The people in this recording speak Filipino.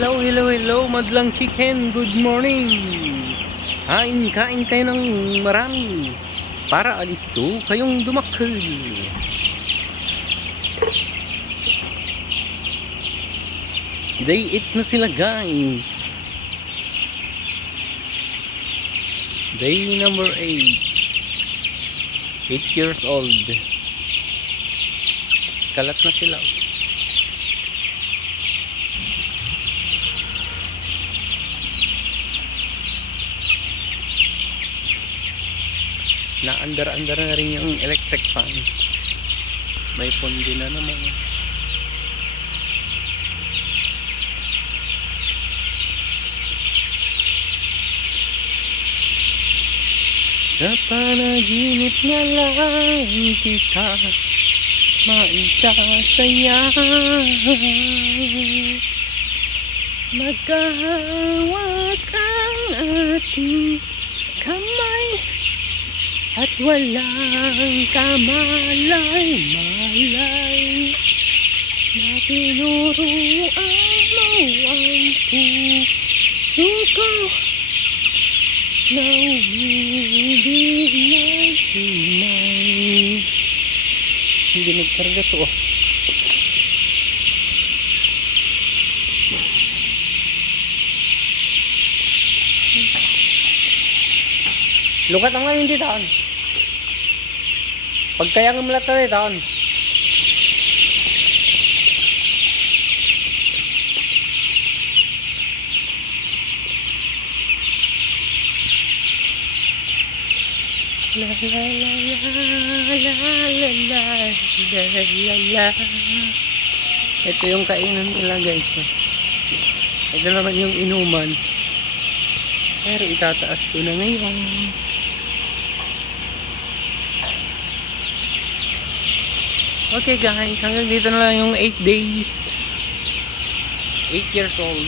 Hello, hello, hello, madlang chicken. Good morning. Kain kayo ng marami para alisto kayong dumakil. Day 8 na sila, guys. Day number 8. 8 years old. Kalat na sila. Naandar-andar na rin yung electric fan. May pondi na naman. Sa panaginip na lang kita maisasaya. Magkahawak ang ating kamay at walang kamalay-malay na tinuruan mo ang puso ko na umibig na tunay. Hindi nagkarga to, oh. Lukat ang ngayon dito. Pagkayang mulat na dito. La la la la la la la la. Ito yung kainan nila, guys. Ito naman yung inuman. Pero itataas ko na ngayon. Okay, guys, hanggang dito na lang yung 8 days. 8 years old.